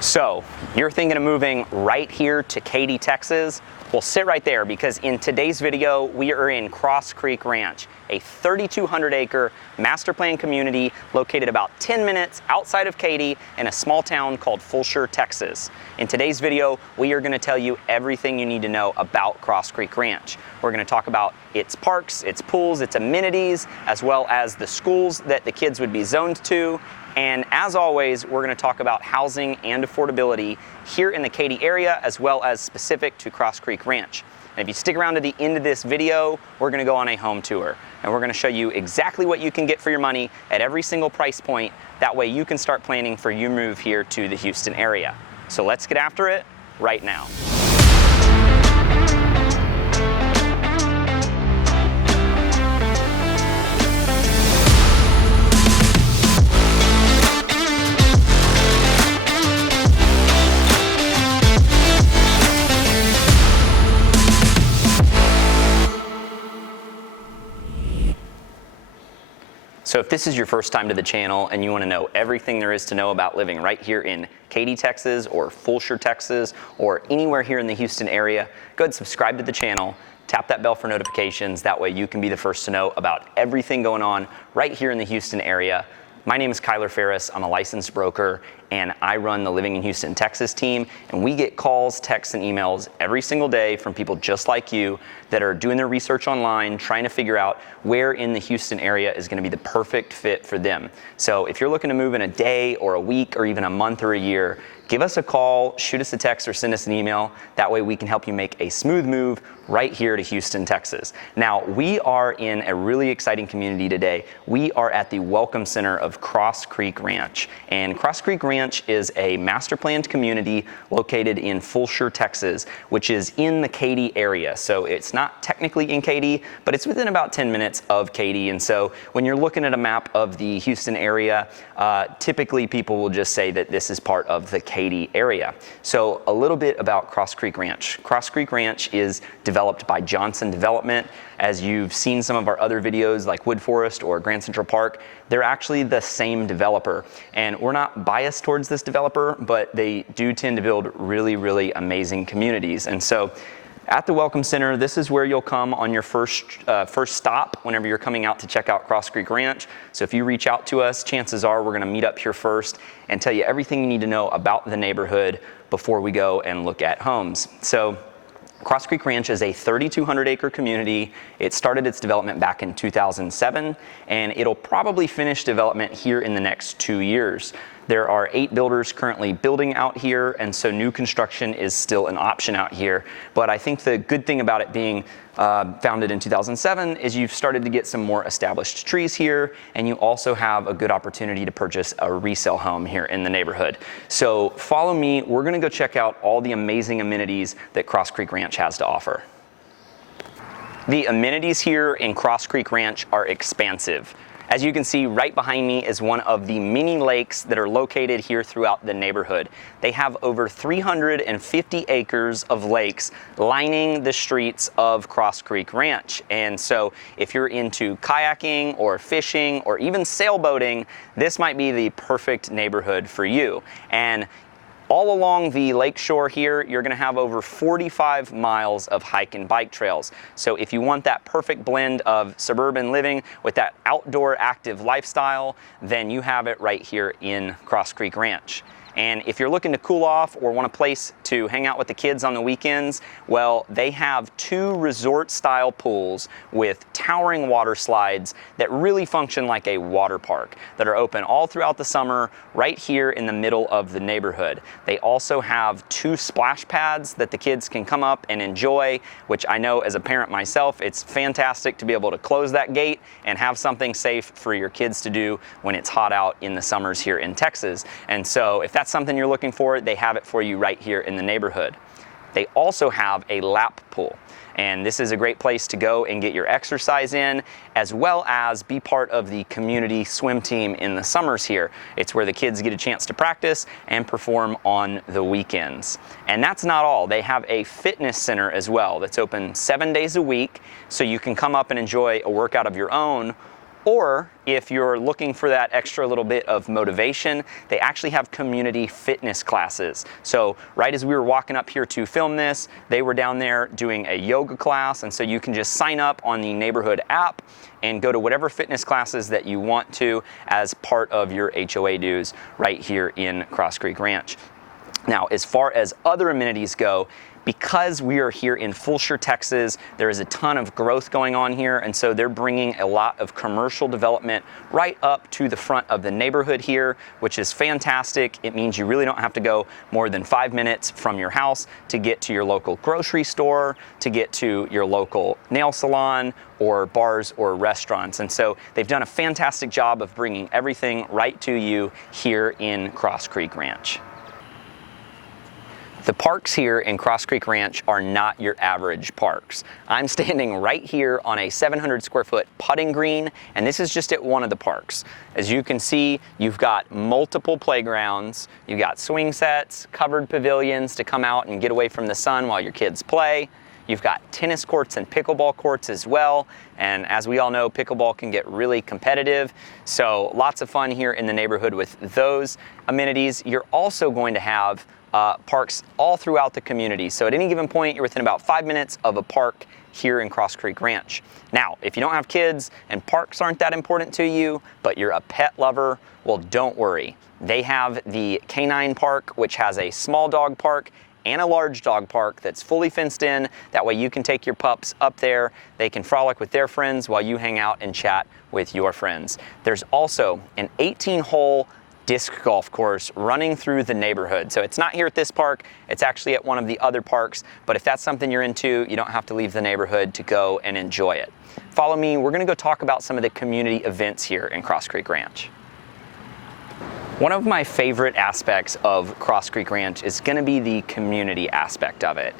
So, you're thinking of moving right here to Katy, Texas? Well, sit right there, because in today's video, we are in Cross Creek Ranch, a 3,200 acre master plan community located about 10 minutes outside of Katy in a small town called Fulshear, Texas. In today's video, we are going to tell you everything you need to know about Cross Creek Ranch. We're going to talk about its parks, its pools, its amenities, as well as the schools that the kids would be zoned to. And as always, we're going to talk about housing and affordability here in the Katy area, as well as specific to Cross Creek Ranch. And if you stick around to the end of this video, we're going to go on a home tour. And we're going to show you exactly what you can get for your money at every single price point. That way you can start planning for your move here to the Houston area. So let's get after it right now. So if this is your first time to the channel and you want to know everything there is to know about living right here in Katy, Texas, or Fulshear, Texas, or anywhere here in the Houston area, go ahead and subscribe to the channel, tap that bell for notifications. That way you can be the first to know about everything going on right here in the Houston area. My name is Ferris. I'm a licensed broker, and I run the Living in Houston, Texas team, and we get calls, texts, and emails every single day from people just like you that are doing their research online, trying to figure out where in the Houston area is going to be the perfect fit for them. So if you're looking to move in a day or a week or even a month or a year, give us a call, shoot us a text, or send us an email. That way we can help you make a smooth move right here to Houston, Texas. Now, we are in a really exciting community today. We are at the Welcome Center of Cross Creek Ranch. And Cross Creek Ranch is a master planned community located in Fulshear, Texas, which is in the Katy area. So it's not technically in Katy, but it's within about 10 minutes of Katy. And so when you're looking at a map of the Houston area, typically people will just say that this is part of the Katy area. So a little bit about Cross Creek Ranch. Cross Creek Ranch is developed by Johnson Development. As you've seen some of our other videos like Wood Forest or Grand Central Park, they're actually the same developer. And we're not biased towards this developer, but they do tend to build really, really amazing communities. And so at the Welcome Center, this is where you'll come on your first stop whenever you're coming out to check out Cross Creek Ranch. So if you reach out to us, chances are we're going to meet up here first and tell you everything you need to know about the neighborhood before we go and look at homes. So Cross Creek Ranch is a 3,200 acre community. It started its development back in 2007, and it'll probably finish development here in the next 2 years. There are 8 builders currently building out here, and so new construction is still an option out here. But I think the good thing about it being founded in 2007 is you've started to get some more established trees here, and you also have a good opportunity to purchase a resale home here in the neighborhood. So follow me, we're gonna go check out all the amazing amenities that Cross Creek Ranch has to offer. The amenities here in Cross Creek Ranch are expansive. As you can see, right behind me is one of the mini lakes that are located here throughout the neighborhood. They have over 350 acres of lakes lining the streets of Cross Creek Ranch. And so if you're into kayaking or fishing or even sailboating, this might be the perfect neighborhood for you. And all along the lake shore here, you're gonna have over 45 miles of hike and bike trails. So if you want that perfect blend of suburban living with that outdoor active lifestyle, then you have it right here in Cross Creek Ranch. And if you're looking to cool off or want a place to hang out with the kids on the weekends, well, they have 2 resort-style pools with towering water slides that really function like a water park that are open all throughout the summer right here in the middle of the neighborhood. They also have 2 splash pads that the kids can come up and enjoy, which I know as a parent myself, it's fantastic to be able to close that gate and have something safe for your kids to do when it's hot out in the summers here in Texas. And so if that's something you're looking for, they have it for you right here in the neighborhood. They also have a lap pool, and this is a great place to go and get your exercise in, as well as be part of the community swim team in the summers here. It's where the kids get a chance to practice and perform on the weekends. And that's not all. They have a fitness center as well that's open 7 days a week, so you can come up and enjoy a workout of your own, Or if you're looking for that extra little bit of motivation, they actually have community fitness classes. So right as we were walking up here to film this, they were down there doing a yoga class, and so you can just sign up on the neighborhood app and go to whatever fitness classes that you want to as part of your HOA dues right here in Cross Creek Ranch. Now, as far as other amenities go, because we are here in Fulshear, Texas, there is a ton of growth going on here, and so they're bringing a lot of commercial development right up to the front of the neighborhood here, which is fantastic. It means you really don't have to go more than 5 minutes from your house to get to your local grocery store, to get to your local nail salon, or bars or restaurants. And so they've done a fantastic job of bringing everything right to you here in Cross Creek Ranch. The parks here in Cross Creek Ranch are not your average parks. I'm standing right here on a 700 square foot putting green, and this is just at one of the parks. As you can see, you've got multiple playgrounds, you've got swing sets, covered pavilions to come out and get away from the sun while your kids play. You've got tennis courts and pickleball courts as well. And as we all know, pickleball can get really competitive. So lots of fun here in the neighborhood with those amenities. You're also going to have parks all throughout the community. So at any given point, you're within about 5 minutes of a park here in Cross Creek Ranch. Now, if you don't have kids and parks aren't that important to you, but you're a pet lover, well, don't worry. They have the Canine Park, which has a small dog park and a large dog park that's fully fenced in. That way you can take your pups up there. They can frolic with their friends while you hang out and chat with your friends. There's also an 18-hole disc golf course running through the neighborhood. So it's not here at this park, it's actually at one of the other parks, but if that's something you're into, you don't have to leave the neighborhood to go and enjoy it. Follow me, we're gonna go talk about some of the community events here in Cross Creek Ranch. One of my favorite aspects of Cross Creek Ranch is gonna be the community aspect of it.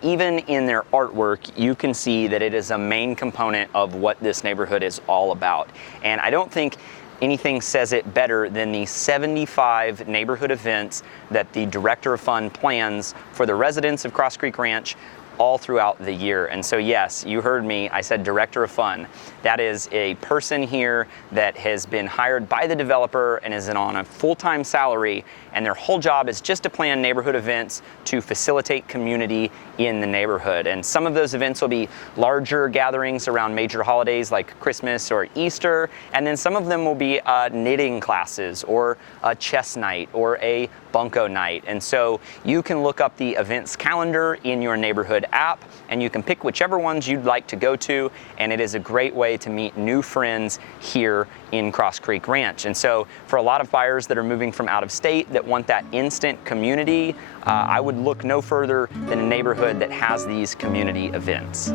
Even in their artwork, you can see that it is a main component of what this neighborhood is all about. And I don't think anything says it better than the 75 neighborhood events that the Director of Fun plans for the residents of Cross Creek Ranch all throughout the year. And so yes, you heard me, I said Director of Fun. That is a person here that has been hired by the developer and is on a full-time salary, and their whole job is just to plan neighborhood events to facilitate community in the neighborhood. And some of those events will be larger gatherings around major holidays like Christmas or Easter, and then some of them will be knitting classes or a chess night or a bunco night. And so you can look up the events calendar in your neighborhood app, and you can pick whichever ones you'd like to go to, and it is a great way to meet new friends here in Cross Creek Ranch. And so for a lot of buyers that are moving from out of state that want that instant community, I would look no further than a neighborhood that has these community events.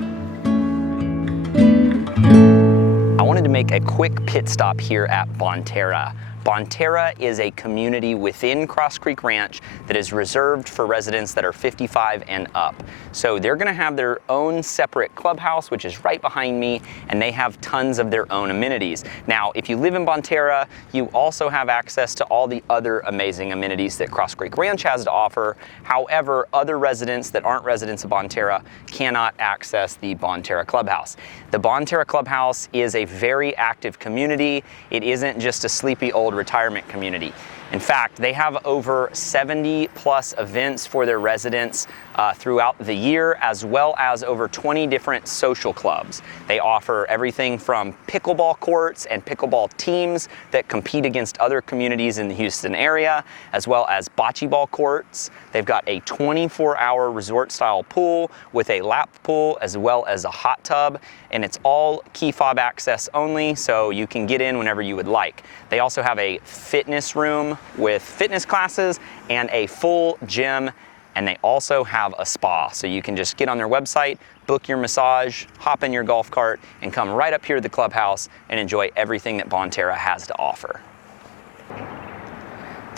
I wanted to make a quick pit stop here at Bonterra. Bonterra is a community within Cross Creek Ranch that is reserved for residents that are 55 and up. So they're gonna have their own separate clubhouse, which is right behind me, and they have tons of their own amenities. Now, if you live in Bonterra, you also have access to all the other amazing amenities that Cross Creek Ranch has to offer. However, other residents that aren't residents of Bonterra cannot access the Bonterra Clubhouse. The Bonterra Clubhouse is a very active community. It isn't just a sleepy old retirement community. In fact, they have over 70 plus events for their residents throughout the year, as well as over 20 different social clubs. They offer everything from pickleball courts and pickleball teams that compete against other communities in the Houston area, as well as bocce ball courts. They've got a 24-hour resort-style pool with a lap pool, as well as a hot tub, and it's all key fob access only, so you can get in whenever you would like. They also have a fitness room with fitness classes and a full gym, and they also have a spa. So you can just get on their website, book your massage, hop in your golf cart, and come right up here to the clubhouse and enjoy everything that Bonterra has to offer.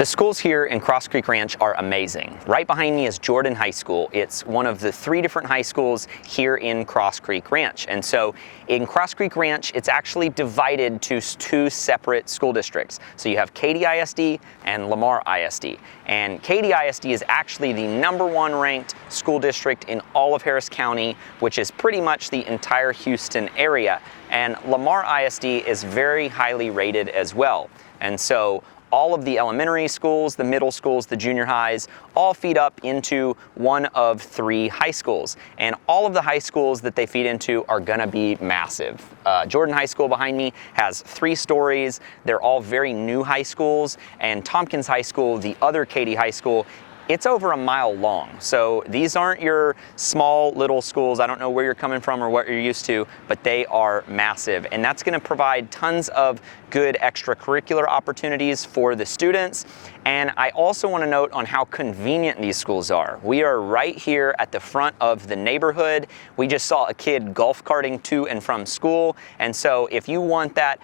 The schools here in Cross Creek Ranch are amazing. Right behind me is Jordan High School. It's one of the 3 different high schools here in Cross Creek Ranch. And so in Cross Creek Ranch, it's actually divided to 2 separate school districts. So you have Katy ISD and Lamar ISD. And Katy ISD is actually the #1 ranked school district in all of Harris County, which is pretty much the entire Houston area. And Lamar ISD is very highly rated as well. And so all of the elementary schools, the middle schools, the junior highs, all feed up into one of 3 high schools. And all of the high schools that they feed into are gonna be massive. Jordan High School behind me has 3 stories. They're all very new high schools. And Tompkins High School, the other Katy High School, it's over a mile long. So these aren't your small little schools. I don't know where you're coming from or what you're used to, but they are massive. And that's gonna provide tons of good extracurricular opportunities for the students. And I also want to note on how convenient these schools are. We are right here at the front of the neighborhood. We just saw a kid golf carting to and from school. And so if you want that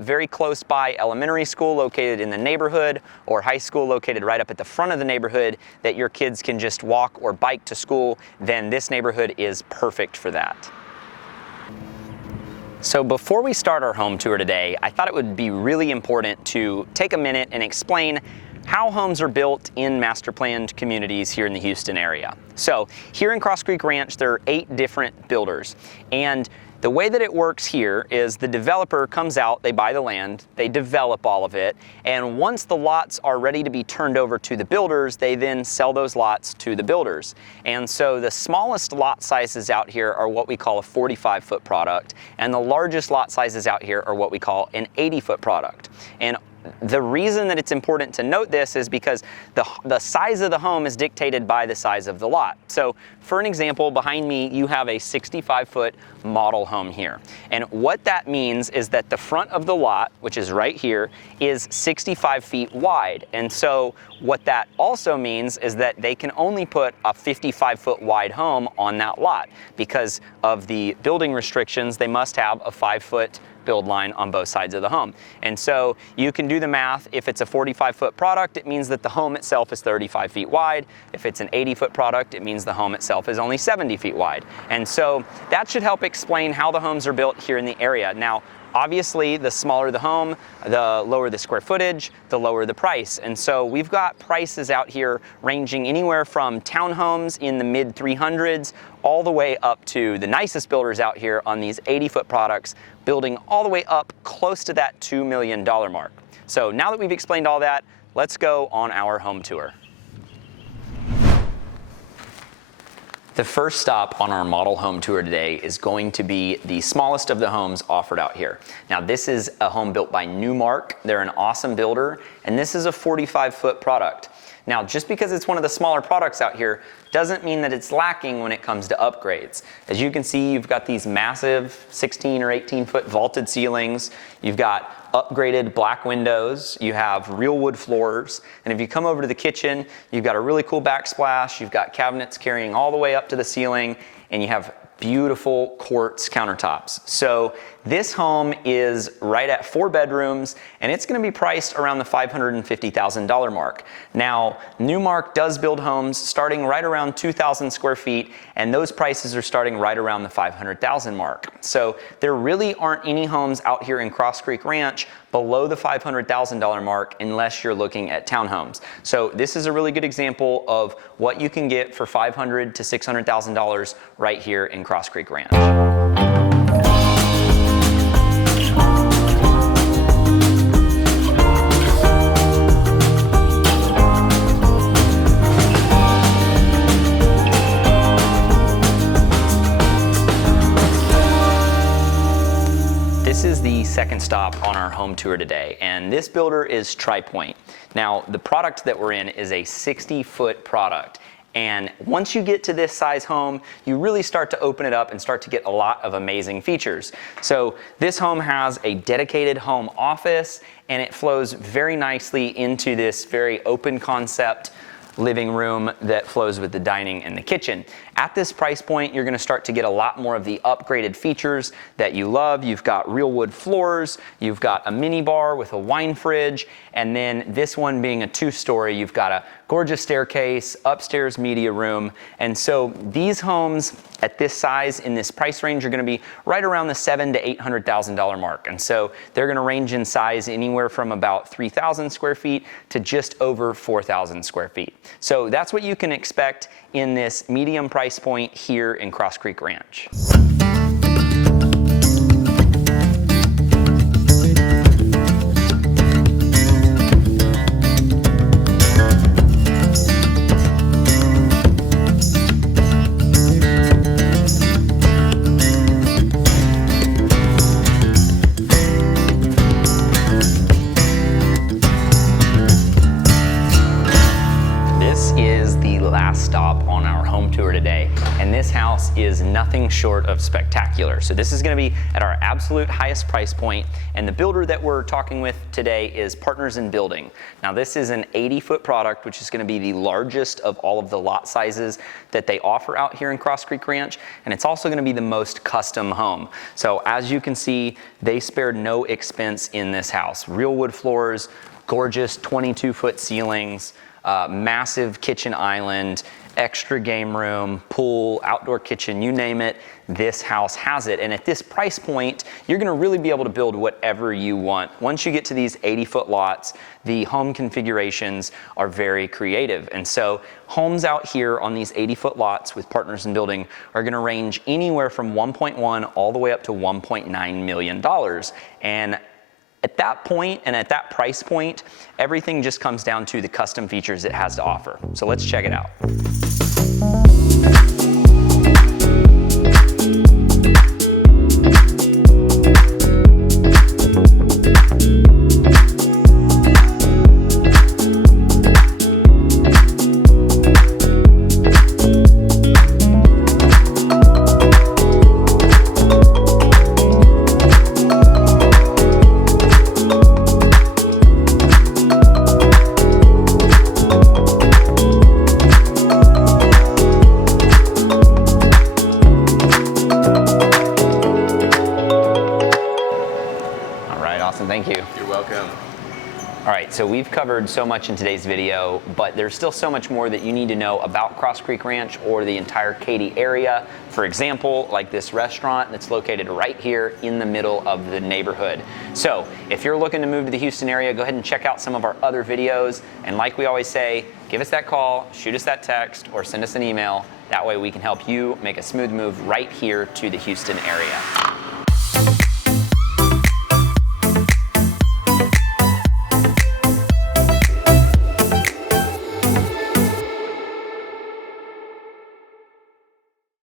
very close by elementary school located in the neighborhood or high school located right up at the front of the neighborhood that your kids can just walk or bike to school, then this neighborhood is perfect for that. So before we start our home tour today, I thought it would be really important to take a minute and explain how homes are built in master planned communities here in the Houston area. So here in Cross Creek Ranch, there are 8 different builders. And the way that it works here is the developer comes out, they buy the land, they develop all of it, and once the lots are ready to be turned over to the builders, they then sell those lots to the builders. And so the smallest lot sizes out here are what we call a 45-foot product, and the largest lot sizes out here are what we call an 80-foot product. And the reason that it's important to note this is because the size of the home is dictated by the size of the lot. So for an example, behind me you have a 65-foot model home here. And what that means is that the front of the lot, which is right here, is 65 feet wide. And so what that also means is that they can only put a 55-foot wide home on that lot. Because of the building restrictions, they must have a 5-foot build line on both sides of the home. And so you can do the math. If it's a 45-foot product, it means that the home itself is 35 feet wide. If it's an 80-foot product, it means the home itself is only 70 feet wide. And so that should help explain how the homes are built here in the area. Now, obviously, the smaller the home, the lower the square footage, the lower the price. And so we've got prices out here ranging anywhere from townhomes in the mid 300s all the way up to the nicest builders out here on these 80-foot products, building all the way up close to that $2 million mark. So now that we've explained all that, let's go on our home tour. The first stop on our model home tour today is going to be the smallest of the homes offered out here. Now this is a home built by Newmark. They're an awesome builder, and this is a 45-foot product. Now just because it's one of the smaller products out here doesn't mean that it's lacking when it comes to upgrades. As you can see, you've got these massive 16 or 18-foot vaulted ceilings. You've got upgraded black windows, you have real wood floors, and if you come over to the kitchen, you've got a really cool backsplash, you've got cabinets carrying all the way up to the ceiling, and you have beautiful quartz countertops. So this home is right at 4 bedrooms, and it's going to be priced around the $550,000 mark. Now, Newmark does build homes starting right around 2,000 square feet, and those prices are starting right around the $500,000 mark. So there really aren't any homes out here in Cross Creek Ranch below the $500,000 mark unless you're looking at townhomes. So this is a really good example of what you can get for $500,000 to $600,000 right here in Cross Creek Ranch. This is the second stop on our home tour today, and this builder is TriPoint. Now, the product that we're in is a 60-foot product, and once you get to this size home, you really start to open it up and start to get a lot of amazing features. So this home has a dedicated home office, and it flows very nicely into this very open concept living room that flows with the dining and the kitchen. At this price point, you're gonna start to get a lot more of the upgraded features that you love. You've got real wood floors, you've got a mini bar with a wine fridge, and then this one being a 2-story, you've got a gorgeous staircase, upstairs media room. And so these homes at this size in this price range are gonna be right around the $700,000 to $800,000 mark. And so they're gonna range in size anywhere from about 3,000 square feet to just over 4,000 square feet. So that's what you can expect in this medium price point here in Cross Creek Ranch. Stop on our home tour today, and this house is nothing short of spectacular. So this is going to be at our absolute highest price point, and the builder that we're talking with today is Partners in Building. Now this is an 80-foot product, which is going to be the largest of all of the lot sizes that they offer out here in Cross Creek Ranch, and it's also going to be the most custom home. So as you can see, they spared no expense in this house. Real wood floors, gorgeous 22-foot ceilings, massive kitchen island, extra game room, pool, outdoor kitchen, you name it, this house has it. And at this price point, you're gonna really be able to build whatever you want. Once you get to these 80-foot lots, the home configurations are very creative. And so homes out here on these 80-foot lots with Partners in Building are gonna range anywhere from 1.1 all the way up to $1.9 million. And at that point and at that price point, everything just comes down to the custom features it has to offer. So let's check it out. Thank you. You're welcome. All right, so we've covered so much in today's video, but there's still so much more that you need to know about Cross Creek Ranch or the entire Katy area. For example, like this restaurant that's located right here in the middle of the neighborhood. So if you're looking to move to the Houston area, go ahead and check out some of our other videos. And like we always say, give us that call, shoot us that text, or send us an email. That way we can help you make a smooth move right here to the Houston area.